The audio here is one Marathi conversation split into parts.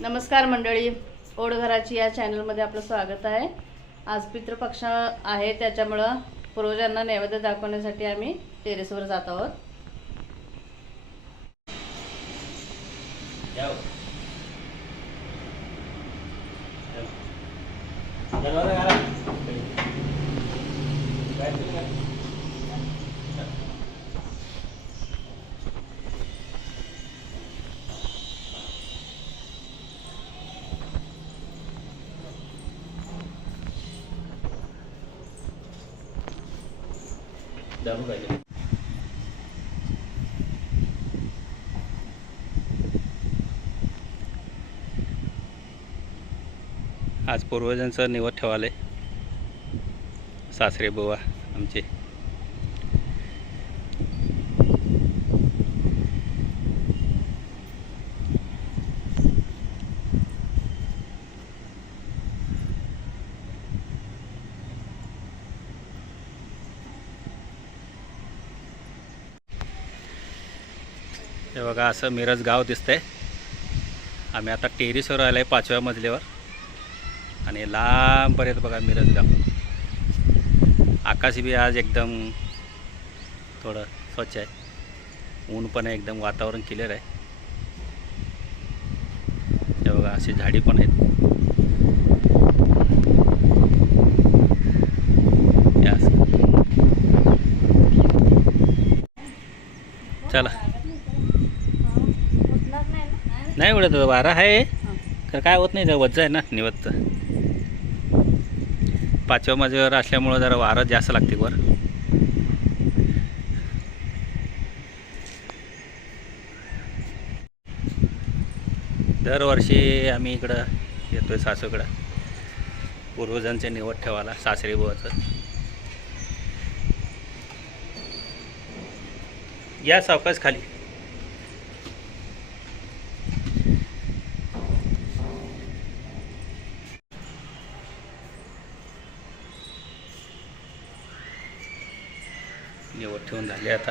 नमस्कार मंडळी. ओढघराची या चॅनलमध्ये आपलं स्वागत आहे. आज पितृपक्ष आहे त्याच्यामुळं पूर्वजांना नैवेद्य दाखवण्यासाठी आम्ही टेरेसवर जात आहोत. दारू पाहिजे आज पूर्वजांचं निवड ठेवाले. सासरे बुवा आमचे. हे बघा असं मिरज गाव दिसतंय. आम्ही आता टेरिसवर आलो आहे पाचव्या मजल्यावर. आणि लांबपर्यंत बघा मिरज गाव. आकाश बी आज एकदम थोडं स्वच्छ आहे. ऊन पण आहे एकदम वातावरण क्लिअर आहे. हे बघा अशी झाडी पण आहेत. चला. नाही उडत वारा आहे. तर काय होत नाही जरा वज्ज आहे ना निवत्त. पाचव्या मजेवर असल्यामुळं जरा वारं जास्त लागते वर. दरवर्षी आम्ही इकडं येतोय सासूकडं. पूर्वजांचे निवड ठेवायला सासरी बुवाचं. या सावकाश खाली. निवड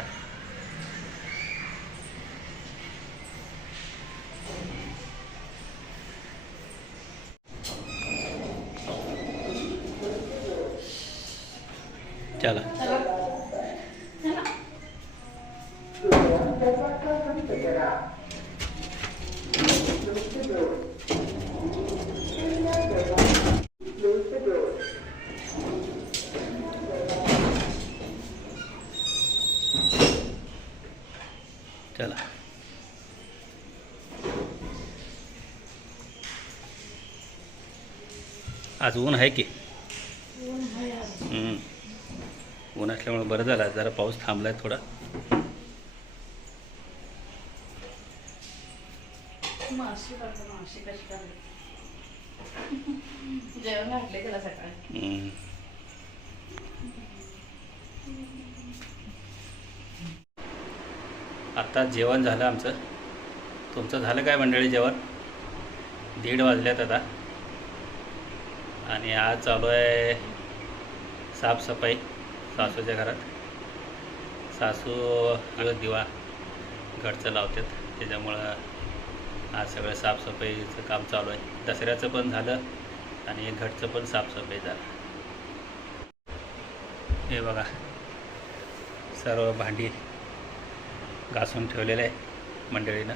ठेवून झाले आज ऊन आहे की. ऊन असल्यामुळे बरं झालं. जरा पाऊस थांबलाय थोडा. आता जेवण झालं आमचं. तुमचं झालं काय मंडळी जेवण? दीड वाजल्यात आता. आणि आज चालू आहे साफसफाई सासूच्या घरात. सासू अगं दिवा घरचं लावतात त्याच्यामुळं आज सगळं साफसफाईचं काम चालू आहे. दसऱ्याचं पण झालं आणि घरचं पण साफसफाई झालं. हे बघा सर्व भांडी घासून ठेवलेलं आहे मंडळीनं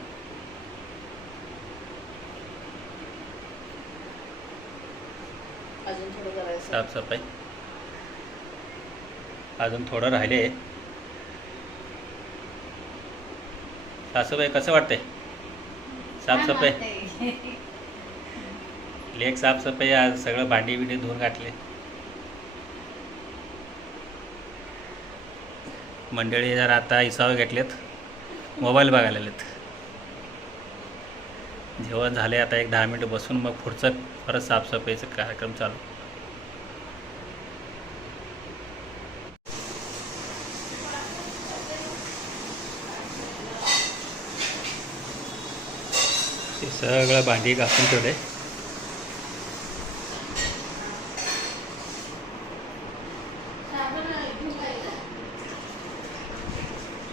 अजून थोडं करायचं साफसफाई. अजून थोडं राहिले. सासूबाई कसं वाटतंय? साफसफाई. लेख साफसफाई आज सगळं भांडी बिंडी धुवून गाठले मंडळी जर आता इसावे घेतलेत. मोबाईल बघायला आलेत. जेवण झाले आता एक दहा मिनटं बसून मग पुढचं परत साफसफाईचा कार्यक्रम चालू. ते सगळं भांडी घासून ठेवले.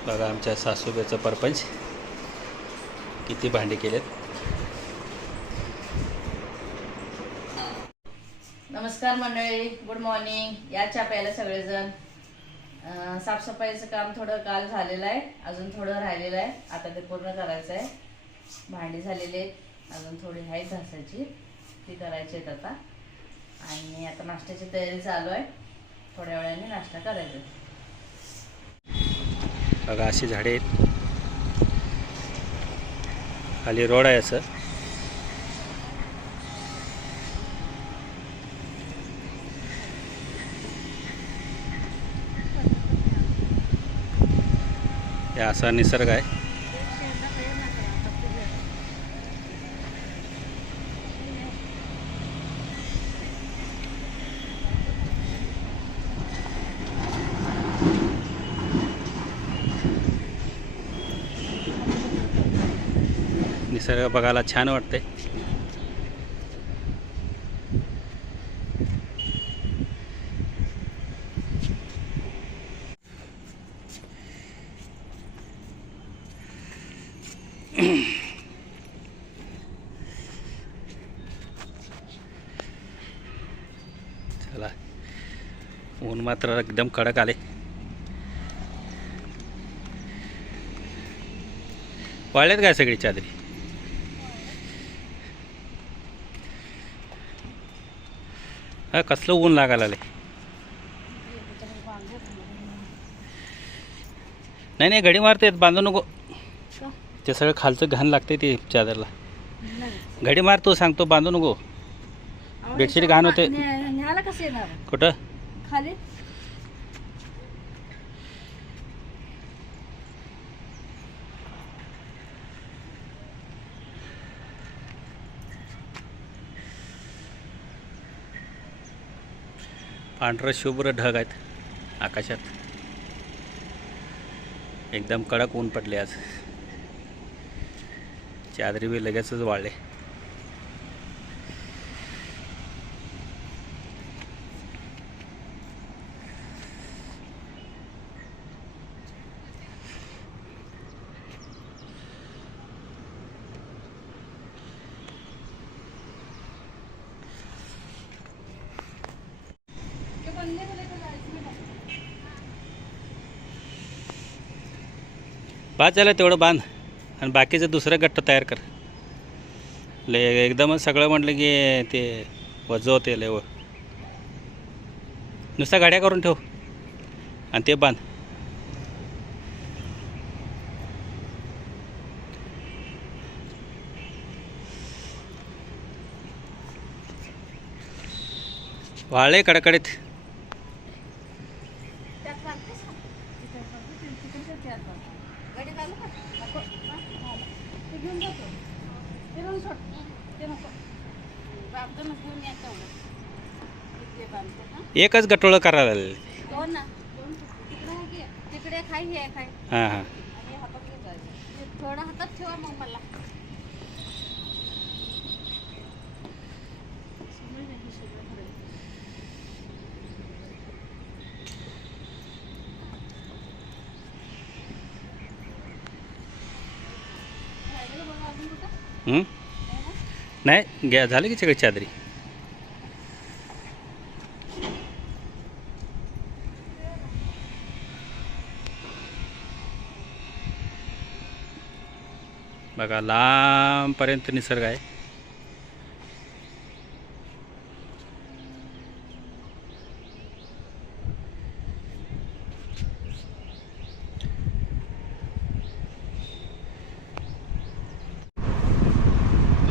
बघा आमच्या सासूबाईचं परपंच किती भांडी केलेत. नमस्कार मंडळी गुड मॉर्निंग या चा प्यायला सगळेजण साफसफाईचं काम थोडं काल झालेलं आहे अजून थोडं राहिलेलं आहे. आता ते पूर्ण करायचं आहे भांडी झालेली आहेत. अजून थोडी आहेत घासायची. ती करायची आहेत आता. आणि आता नाश्त्याची तयारी चालू आहे. थोड्या वेळाने नाश्ता करायचा आहे. बघा अशी झाडे आहेत. खाली रोड आहे असं. असा निसर्ग आहे. निसर्ग बघायला छान वाटते चला. ऊन मात्र एकदम कडक आले. वाळल्यात काय सगळी चादरी? हा कसलं ऊन लागायला नाही नाही घडी मारते बांधू नको. ते सगळं खालचं घाण लागते ते चादरला. घडी मारतो सांगतो बांधू नको. बेडशीट घाण होते. कुठं? पांढरं शुभ्र ढग आहेत आकाशात. एकदम कडक ऊन पडले आज. चादरी बी लगेचच वाळले. बाद झालं तेवढं बांध. आणि बाकीचं दुसरं गट्ट तयार कर. ले एकदमच सगळं म्हटलं की ते वज होते लय व. नुसता गाड्या करून ठेव. आणि ते बांध. वाळे कडकडीत. एकच गटोळं करायला लागले तिकडे खाई हे खाई हां हां. आणि थोडं हातात ठेवा मग मला हं? नाही घ्या झालं की सगळी चादरी? बघा लांबपर्यंत निसर्ग आहे.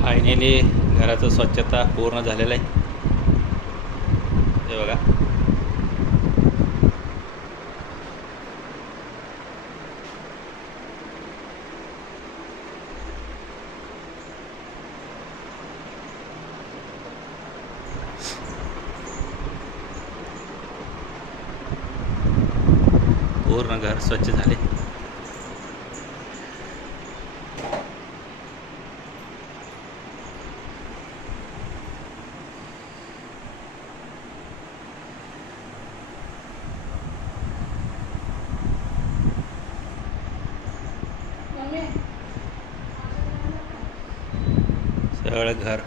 फायनली घराचं स्वच्छता पूर्ण झालेलं आहे. हे बघा. पूर्ण घर स्वच्छ झाले. तळघर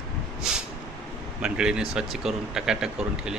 मंडळीने स्वच्छ करून टकाटक करून ठेवले.